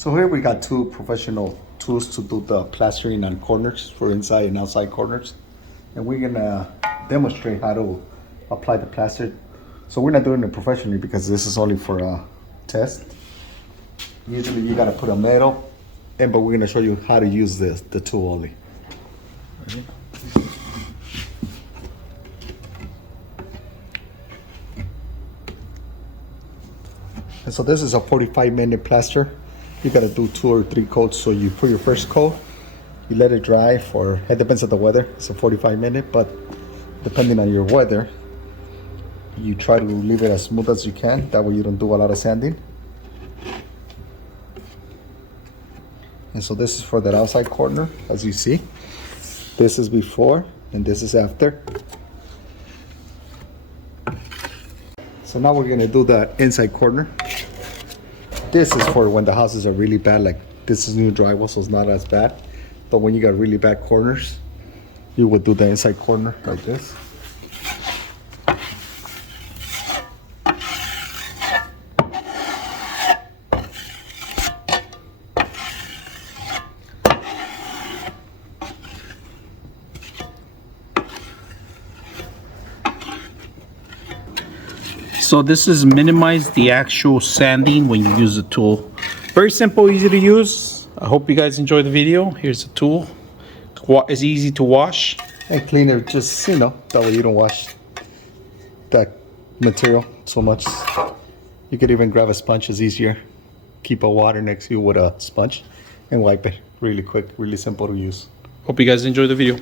So here we got two professional tools to do the plastering on corners for inside and outside corners. And we're gonna demonstrate how to apply the plaster. So we're not doing it professionally because this is only for a test. Usually you gotta put a metal, but we're gonna show you how to use the tool only. Ready? And so this is a 45-minute plaster. You gotta do 2 or 3 coats. So you put your first coat, you let it dry for, it depends on the weather, it's a 45-minute, but depending on your weather, you try to leave it as smooth as you can. That way you don't do a lot of sanding. And so this is for that outside corner, as you see. This is before and this is after. So now we're gonna do the inside corner. This is for when the houses are really bad, like this is new drywall, so it's not as bad. But when you got really bad corners, you would do the inside corner like this. So this is minimize the actual sanding when you use the tool. Very simple, easy to use. I hope you guys enjoy the video. Here's the tool. It's easy to wash. And clean it, just, you know, that way you don't wash that material so much. You could even grab a sponge, it's easier. Keep a water next to you with a sponge and wipe it really quick, really simple to use. Hope you guys enjoy the video.